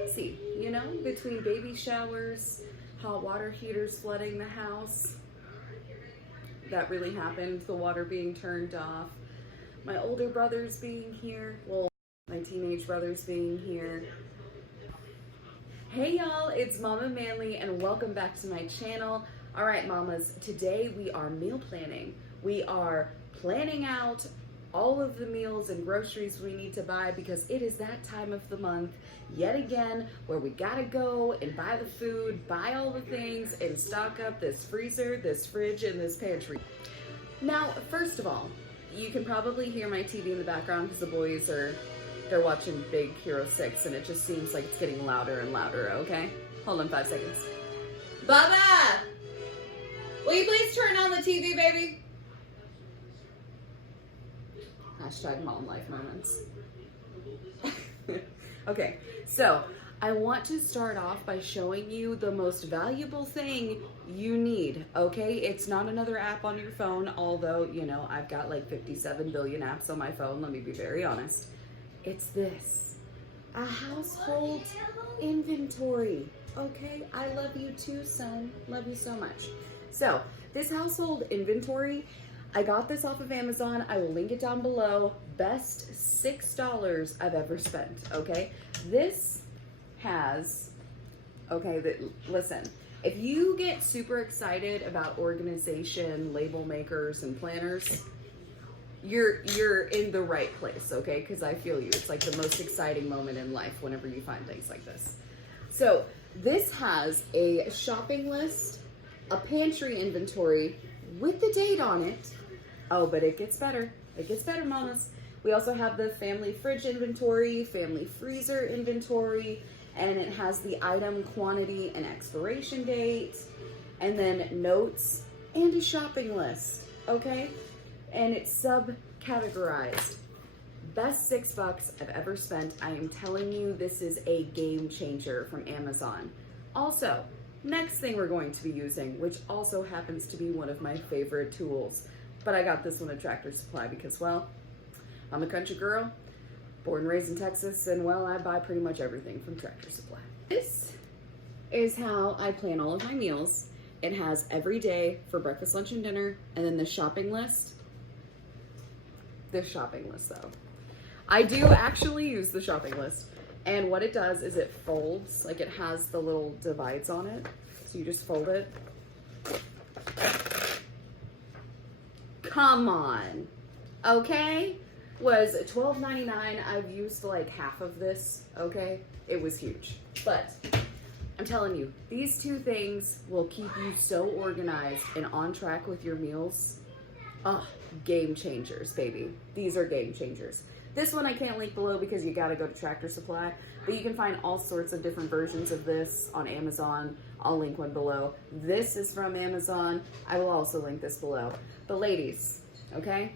crazy, you know, between baby showers, hot water heaters flooding the house. That really happened, the water being turned off. My older brothers being here, well, my teenage brothers being here. Hey y'all, it's Mama Manley and welcome back to my channel. All right, mamas, today we are meal planning. We are planning out all of the meals and groceries we need to buy because it is that time of the month yet again where we gotta go and buy the food, buy all the things, and stock up this freezer, this fridge, and this pantry. Now, first of all, you can probably hear my TV in the background because the boys they're watching Big Hero 6 and it just seems like it's getting louder and louder, okay? Hold on 5 seconds. Bubba! Will you please turn on the TV, baby? Hashtag mom life moments. Okay, so I want to start off by showing you the most valuable thing you need, okay? It's not another app on your phone, although, you know, I've got like 57 billion apps on my phone, let me be very honest. It's this, a household inventory, okay? I love you too, son. Love you so much. So, this household inventory, I got this off of Amazon. I will link it down below. Best $6 I've ever spent, okay? This has, listen, if you get super excited about organization, label makers, and planners, you're in the right place, okay? Because I feel you. It's like the most exciting moment in life whenever you find things like this. So this has a shopping list, a pantry inventory with the date on it. Oh, but it gets better. It gets better, mamas. We also have the family fridge inventory, family freezer inventory, and it has the item quantity and expiration date, and then notes and a shopping list, okay? And it's subcategorized. Best $6 I've ever spent. I am telling you, this is a game changer from Amazon. Also, next thing we're going to be using, which also happens to be one of my favorite tools, but I got this one at Tractor Supply because, well, I'm a country girl, born and raised in Texas, and well, I buy pretty much everything from Tractor Supply. This is how I plan all of my meals. It has every day for breakfast, lunch, and dinner, and then the shopping list. This shopping list though. I do actually use the shopping list, and what it does is it folds, like it has the little divides on it. So you just fold it. Come on, okay? Was $12.99. I've used like half of this, okay? It was huge, but I'm telling you, these two things will keep you so organized and on track with your meals. Oh, game changers, baby. These are game changers. This one I can't link below because you gotta go to Tractor Supply, but you can find all sorts of different versions of this on Amazon. I'll link one below. This is from Amazon. I will also link this below. But ladies, okay?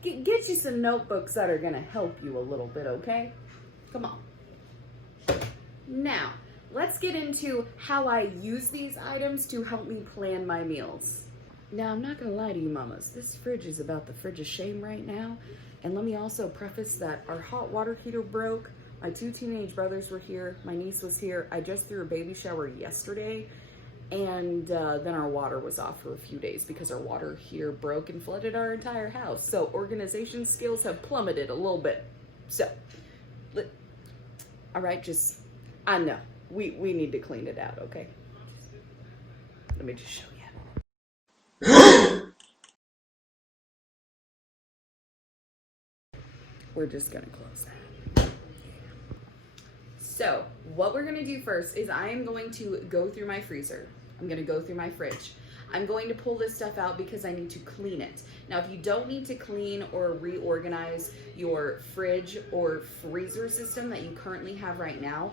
Get you some notebooks that are gonna help you a little bit, okay? Come on. Now, let's get into how I use these items to help me plan my meals. Now, I'm not gonna lie to you mamas, this fridge is about the fridge of shame right now. And let me also preface that our hot water heater broke. My 2 teenage brothers were here. My niece was here. I just threw a baby shower yesterday. And then our water was off for a few days because our water here broke and flooded our entire house. So organization skills have plummeted a little bit. So, all right, I know, we need to clean it out, okay? Let me just show you. We're just gonna close that. So what we're gonna do first is I am going to go through my freezer. I'm gonna go through my fridge. I'm going to pull this stuff out because I need to clean it. Now, if you don't need to clean or reorganize your fridge or freezer system that you currently have right now,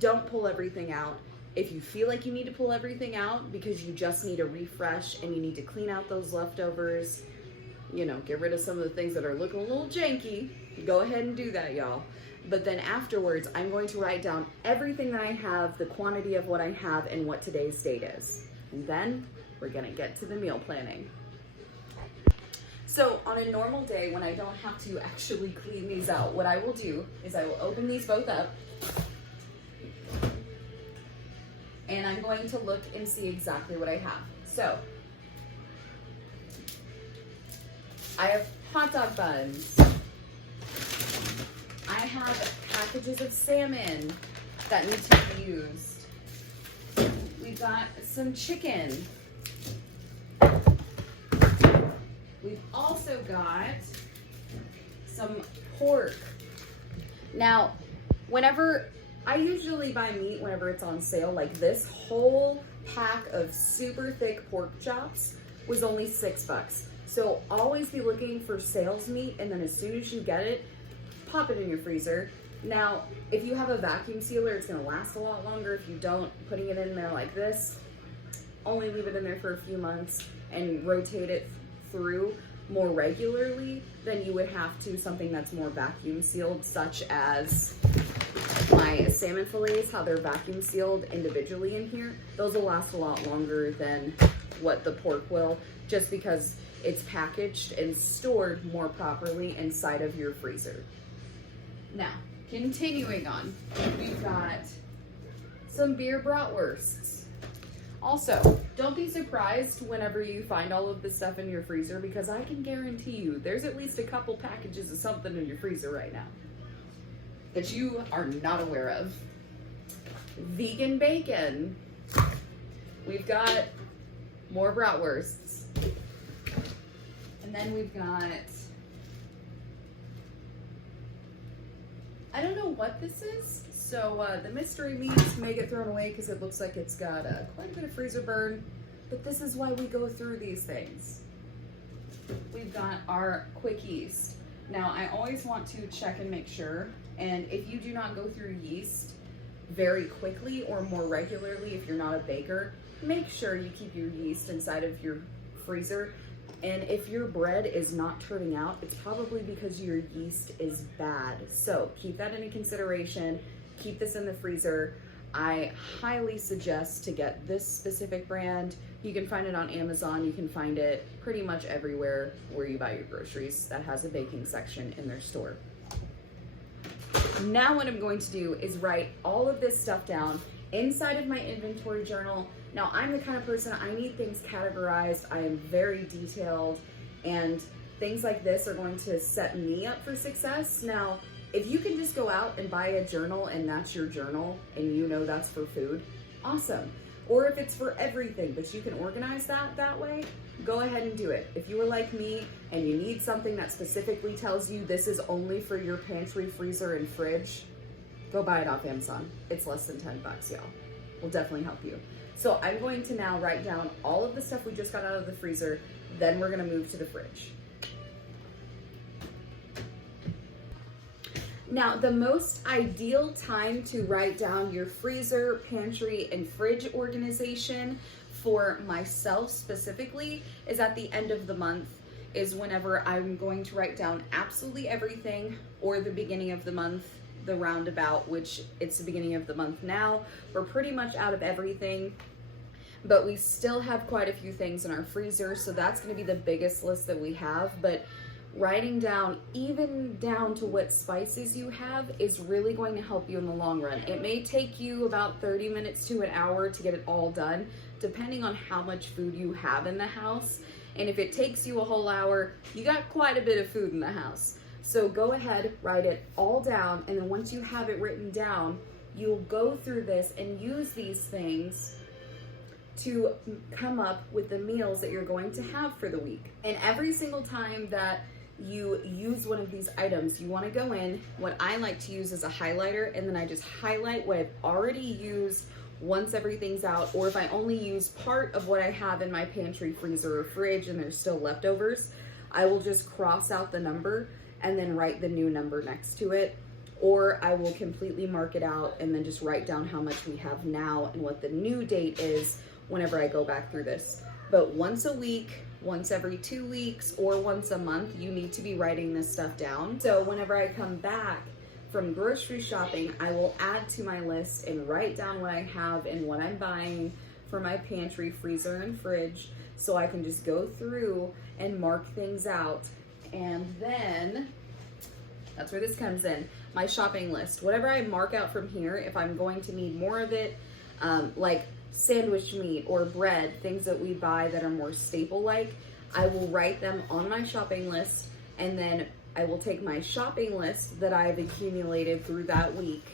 don't pull everything out. If you feel like you need to pull everything out because you just need a refresh and you need to clean out those leftovers, you know, get rid of some of the things that are looking a little janky, go ahead and do that, y'all. But then afterwards, I'm going to write down everything that I have, the quantity of what I have, and what today's date is. And then we're gonna get to the meal planning. So on a normal day when I don't have to actually clean these out, what I will do is I will open these both up. and I'm going to look and see exactly what I have. So, I have hot dog buns. I have packages of salmon that need to be used. We've got some chicken. We've also got some pork. Now, I usually buy meat whenever it's on sale, like this whole pack of super thick pork chops was only $6. So always be looking for sales meat, and then as soon as you get it, pop it in your freezer. Now, if you have a vacuum sealer, it's gonna last a lot longer. If you don't, putting it in there like this, only leave it in there for a few months and rotate it through more regularly than you would have to something that's more vacuum sealed, such as my salmon fillets, how they're vacuum sealed individually in here. Those will last a lot longer than what the pork will, just because it's packaged and stored more properly inside of your freezer. Now, continuing on, we've got some beer bratwursts. Also, don't be surprised whenever you find all of this stuff in your freezer, because I can guarantee you there's at least a couple packages of something in your freezer right now that you are not aware of. Vegan bacon. We've got more bratwursts. And then we've got, I don't know what this is, so the mystery meats may get thrown away because it looks like it's got quite a bit of freezer burn, but this is why we go through these things. We've got our quick yeast. Now, I always want to check and make sure, and if you do not go through yeast very quickly or more regularly, if you're not a baker, make sure you keep your yeast inside of your freezer. And if your bread is not turning out, it's probably because your yeast is bad. So keep that into consideration. Keep this in the freezer. I highly suggest to get this specific brand. You can find it on Amazon. You can find it pretty much everywhere where you buy your groceries that has a baking section in their store. Now what I'm going to do is write all of this stuff down inside of my inventory journal. Now, I'm the kind of person, I need things categorized. I am very detailed, and things like this are going to set me up for success. Now, if you can just go out and buy a journal and that's your journal and you know that's for food, awesome. Or if it's for everything, but you can organize that way, go ahead and do it. If you were like me and you need something that specifically tells you this is only for your pantry, freezer, and fridge, go buy it off Amazon. It's less than $10, y'all. Will definitely help you. So I'm going to now write down all of the stuff we just got out of the freezer, then we're gonna move to the fridge. Now, the most ideal time to write down your freezer, pantry, and fridge organization for myself specifically is at the end of the month, is whenever I'm going to write down absolutely everything, or the beginning of the month, the roundabout, which it's the beginning of the month now. We're pretty much out of everything, but we still have quite a few things in our freezer, so that's going to be the biggest list that we have. But writing down, even down to what spices you have, is really going to help you in the long run. It may take you about 30 minutes to an hour to get it all done, depending on how much food you have in the house. And if it takes you a whole hour, you got quite a bit of food in the house. So go ahead, write it all down, and then once you have it written down, you'll go through this and use these things to come up with the meals that you're going to have for the week. And every single time that you use one of these items, you want to go in, what I like to use is a highlighter, and then I just highlight what I've already used once everything's out, or if I only use part of what I have in my pantry, freezer, or fridge and there's still leftovers, I will just cross out the number and then write the new number next to it. Or I will completely mark it out and then just write down how much we have now and what the new date is whenever I go back through this. But once a week, once every 2 weeks, or once a month, you need to be writing this stuff down. So whenever I come back from grocery shopping, I will add to my list and write down what I have and what I'm buying for my pantry, freezer, and fridge, so I can just go through and mark things out. And then that's where this comes in, my shopping list. Whatever I mark out from here, if I'm going to need more of it, like sandwich meat or bread, things that we buy that are more staple like, I will write them on my shopping list, and then I will take my shopping list that I've accumulated through that week.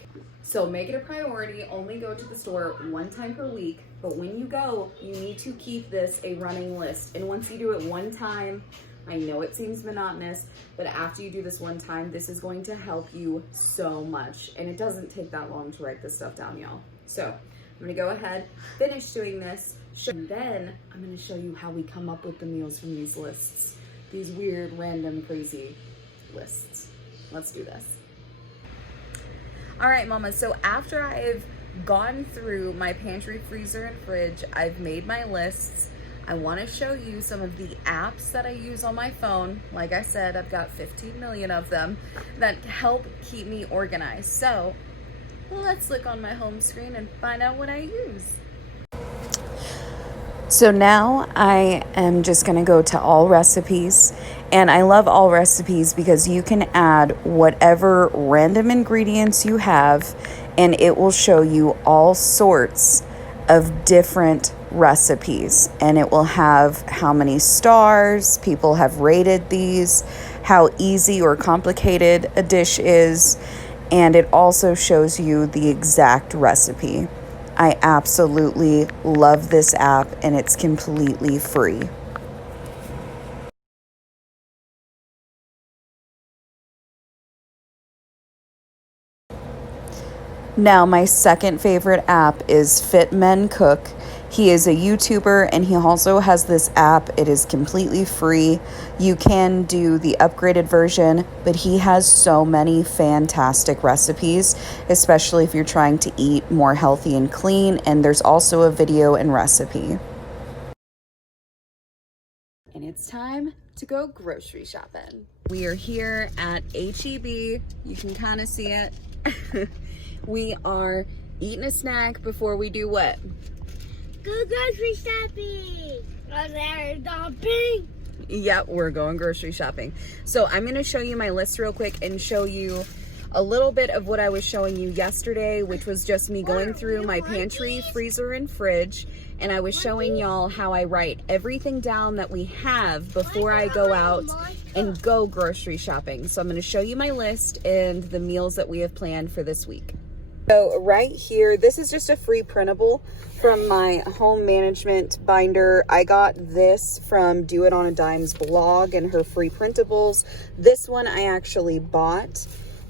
So make it a priority, only go to the store one time per week, but when you go, you need to keep this a running list. And once you do it one time, I know it seems monotonous, but after you do this one time, this is going to help you so much. And it doesn't take that long to write this stuff down, y'all. So I'm gonna go ahead, finish doing this, and then I'm gonna show you how we come up with the meals from these lists. These weird, random, crazy lists. Let's do this. All right, Mama, so after I've gone through my pantry, freezer, and fridge, I've made my lists. I want to show you some of the apps that I use on my phone. Like I said, I've got 15 million of them that help keep me organized. So let's look on my home screen and find out what I use. So now I am just going to go to all recipes, and I love all recipes because you can add whatever random ingredients you have and it will show you all sorts of different recipes, and it will have how many stars people have rated these, how easy or complicated a dish is, and it also shows you the exact recipe. I absolutely love this app, and it's completely free. Now, my second favorite app is Fit Men Cook. He is a YouTuber, and he also has this app. It is completely free. You can do the upgraded version, but he has so many fantastic recipes, especially if you're trying to eat more healthy and clean. And there's also a video and recipe. And it's time to go grocery shopping. We are here at H-E-B. You can kind of see it. We are eating a snack before we do what? Go grocery shopping. Grocery shopping. Yep, we're going grocery shopping. So I'm going to show you my list real quick and show you a little bit of what I was showing you yesterday, which was just me going through my pantry, freezer, and fridge. And I was showing y'all how I write everything down that we have before I go out and go grocery shopping. So I'm going to show you my list and the meals that we have planned for this week. So right here, this is just a free printable from my home management binder. I got this from Do It on a Dime's blog and her free printables. This one I actually bought,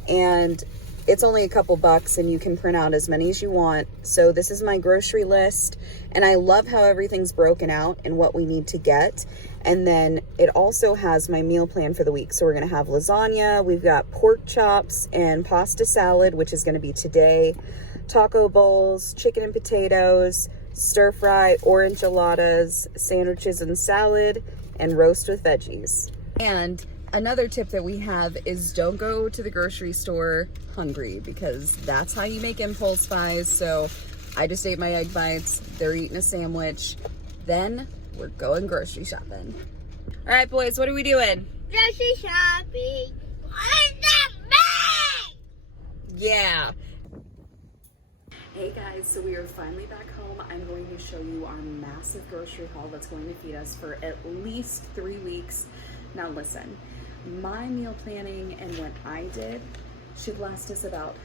and it's only a couple bucks, and you can print out as many as you want. So this is my grocery list, and I love how everything's broken out and what we need to get. And then it also has my meal plan for the week. So we're going to have lasagna. We've got pork chops and pasta salad, which is going to be today. Taco bowls, chicken and potatoes, stir fry or enchiladas, sandwiches and salad, and roast with veggies. And another tip that we have is don't go to the grocery store hungry, because that's how you make impulse buys. So I just ate my egg bites. They're eating a sandwich. Then we're going grocery shopping. All right, boys, what are we doing? Grocery shopping. What's that bag? Yeah. Hey guys, so we are finally back home. I'm going to show you our massive grocery haul that's going to feed us for at least 3 weeks. Now listen, my meal planning and what I did should last us about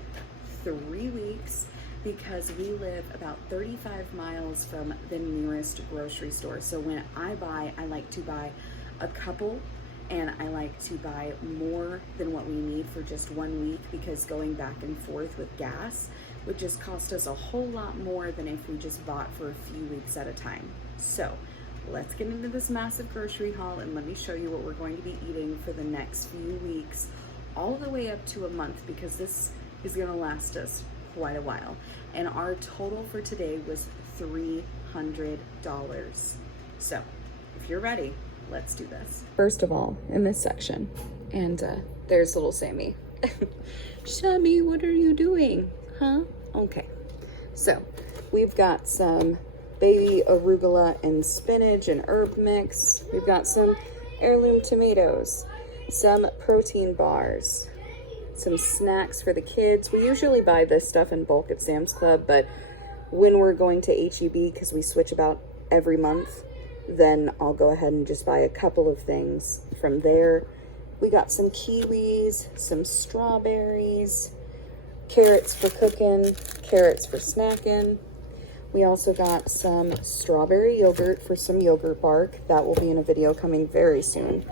3 weeks, because we live about 35 miles from the nearest grocery store. So when I buy, I like to buy a couple, and I like to buy more than what we need for just 1 week, because going back and forth with gas would just cost us a whole lot more than if we just bought for a few weeks at a time. So let's get into this massive grocery haul, and let me show you what we're going to be eating for the next few weeks, all the way up to a month, because this is gonna last us quite a while. And our total for today was $300. So if you're ready, let's do this. First of all, in this section, and there's little Sammy. Sammy, what are you doing? Huh? Okay. So we've got some baby arugula and spinach and herb mix. We've got some heirloom tomatoes, some protein bars, some snacks for the kids. We usually buy this stuff in bulk at Sam's Club, but when we're going to HEB, because we switch about every month, then I'll go ahead and just buy a couple of things from there. We got some kiwis, some strawberries, carrots for cooking, carrots for snacking. We also got some strawberry yogurt for some yogurt bark. That will be in a video coming very soon.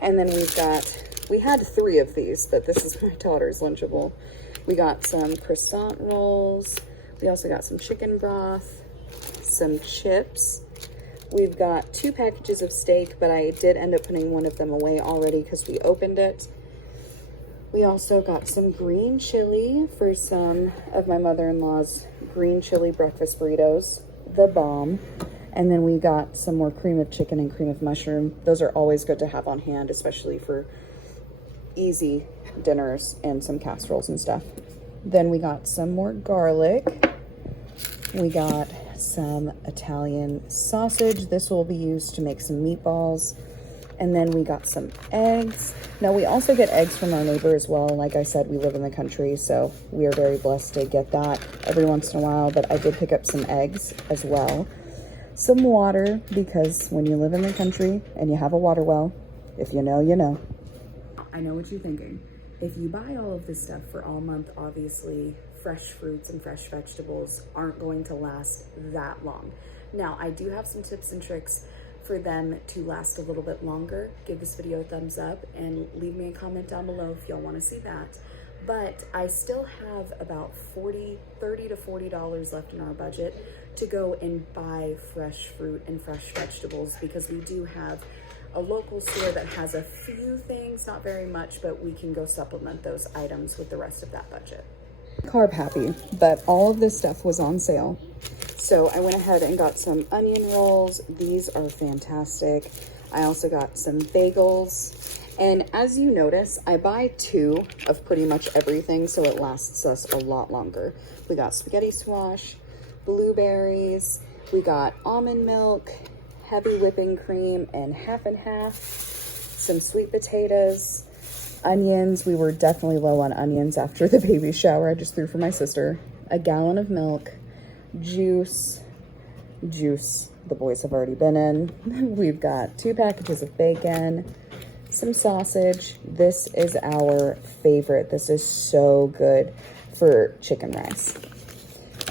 And then we had 3 of these, but this is my daughter's Lunchable. We got some croissant rolls. We also got some chicken broth, some chips. We've got 2 packages of steak, but I did end up putting one of them away already because we opened it. We also got some green chili for some of my mother-in-law's green chili breakfast burritos, the bomb. And then we got some more cream of chicken and cream of mushroom. Those are always good to have on hand, especially for easy dinners and some casseroles and stuff. Then we got some more garlic. We got some Italian sausage. This will be used to make some meatballs. And then we got some eggs. Now we also get eggs from our neighbor as well. Like I said, we live in the country, so we are very blessed to get that every once in a while, but I did pick up some eggs as well. Some water, because when you live in the country and you have a water well, if you know, you know. I know what you're thinking. If you buy all of this stuff for all month, obviously fresh fruits and fresh vegetables aren't going to last that long. Now, I do have some tips and tricks for them to last a little bit longer. Give this video a thumbs up and leave me a comment down below if y'all want to see that. But I still have about $30 to $40 left in our budget to go and buy fresh fruit and fresh vegetables, because we do have a local store that has a few things, not very much, but we can go supplement those items with the rest of that budget. Carb happy, but all of this stuff was on sale. So I went ahead and got some onion rolls. These are fantastic. I also got some bagels. And as you notice, I buy 2 of pretty much everything, so it lasts us a lot longer. We got spaghetti squash, blueberries, we got almond milk, heavy whipping cream, and half and half, some sweet potatoes, onions. We were definitely low on onions after the baby shower I just threw for my sister. A gallon of milk, juice, the boys have already been in. We've got 2 packages of bacon, some sausage. This is our favorite. This is so good for chicken rice.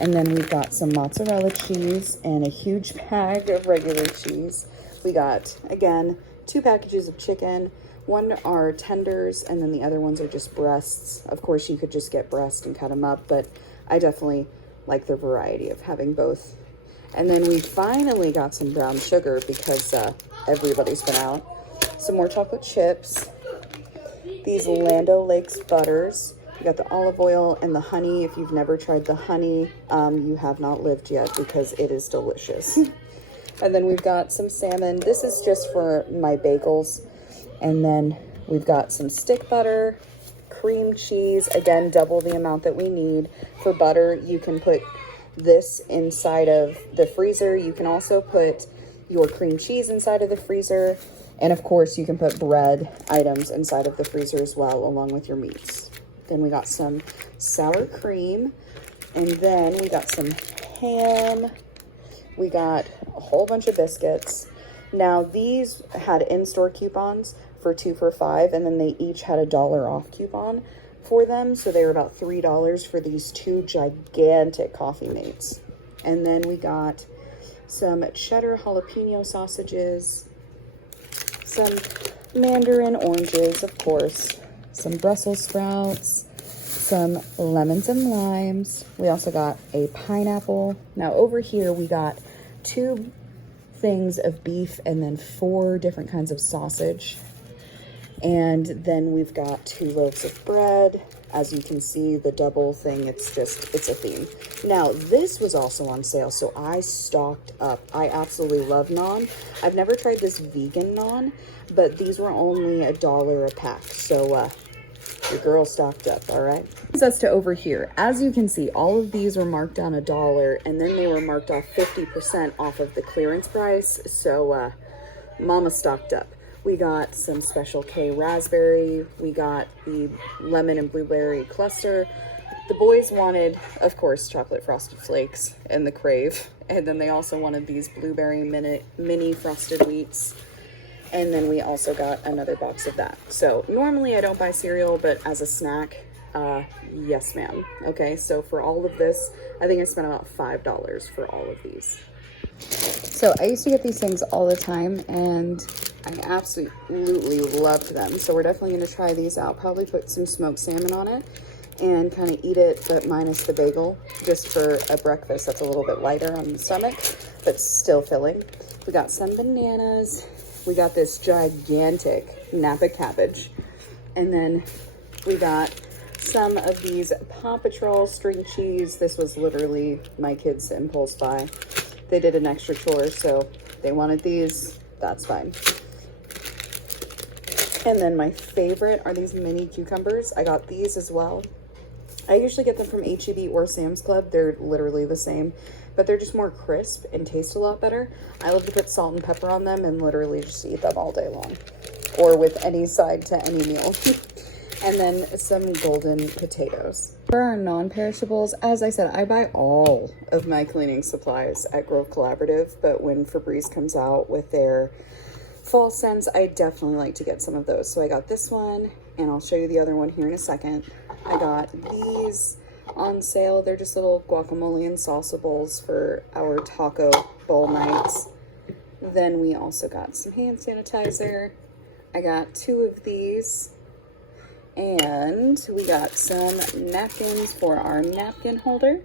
And then we've got some mozzarella cheese and a huge bag of regular cheese. We got, again, 2 packages of chicken. One are tenders, and then the other ones are just breasts. Of course, you could just get breast and cut them up, but I definitely like the variety of having both. And then we finally got some brown sugar because everybody's been out. Some more chocolate chips. These Lando Lakes butters. We got the olive oil and the honey. If you've never tried the honey, you have not lived yet, because it is delicious. And then we've got some salmon. This is just for my bagels. And then we've got some stick butter, cream cheese, again, double the amount that we need. For butter, you can put this inside of the freezer. You can also put your cream cheese inside of the freezer. And of course, you can put bread items inside of the freezer as well, along with your meats. Then we got some sour cream, and then we got some ham. We got a whole bunch of biscuits. Now, these had in-store coupons for 2 for $5, and then they each had a $1 off coupon for them. So they were about $3 for these 2 gigantic coffee mates. And then we got some cheddar jalapeno sausages, some mandarin oranges, of course, some Brussels sprouts, some lemons and limes. We also got a pineapple. Now over here we got 2 things of beef and then 4 different kinds of sausage. And then we've got 2 loaves of bread. As you can see, the double thing, it's a theme. Now, this was also on sale, so I stocked up. I absolutely love naan. I've never tried this vegan naan, but these were only $1 a pack. So, your girl stocked up, all right? Brings us to over here. As you can see, all of these were marked down $1, and then they were marked off 50% off of the clearance price. So, Mama stocked up. We got some Special K raspberry. We got the lemon and blueberry cluster. The boys wanted, of course, chocolate frosted flakes and the Crave. And then they also wanted these blueberry mini frosted wheats. And then we also got another box of that. So normally I don't buy cereal, but as a snack, yes ma'am. Okay, so for all of this, I think I spent about $5 for all of these. So I used to get these things all the time and I absolutely loved them. So we're definitely gonna try these out. Probably put some smoked salmon on it and kind of eat it, but minus the bagel, just for a breakfast that's a little bit lighter on the stomach, but still filling. We got some bananas. We got this gigantic Napa cabbage. And then we got some of these Paw Patrol string cheese. This was literally my kids' impulse buy. They did an extra chore, so they wanted these. That's fine. And then my favorite are these mini cucumbers. I got these as well. I usually get them from H-E-B or Sam's Club. They're literally the same, but they're just more crisp and taste a lot better. I love to put salt and pepper on them and literally just eat them all day long, or with any side to any meal. And then some golden potatoes. For our non-perishables, as I said, I buy all of my cleaning supplies at Grove Collaborative, but when Febreze comes out with their fall scents, I definitely like to get some of those. So I got this one, and I'll show you the other one here in a second. I got these on sale. They're just little guacamole and salsa bowls for our taco bowl nights. Then we also got some hand sanitizer. I got 2 of these. And we got some napkins for our napkin holder.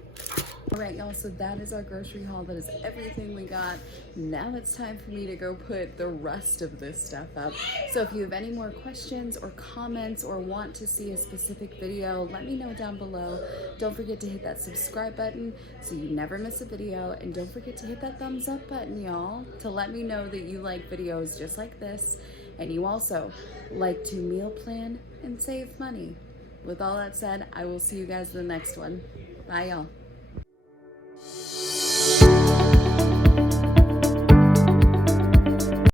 All right, y'all, so that is our grocery haul. That is everything we got. Now it's time for me to go put the rest of this stuff up. So if you have any more questions or comments or want to see a specific video, let me know down below. Don't forget to hit that subscribe button so you never miss a video. And don't forget to hit that thumbs up button, y'all, to let me know that you like videos just like this. And you also like to meal plan and save money. With all that said, I will see you guys in the next one. Bye, y'all.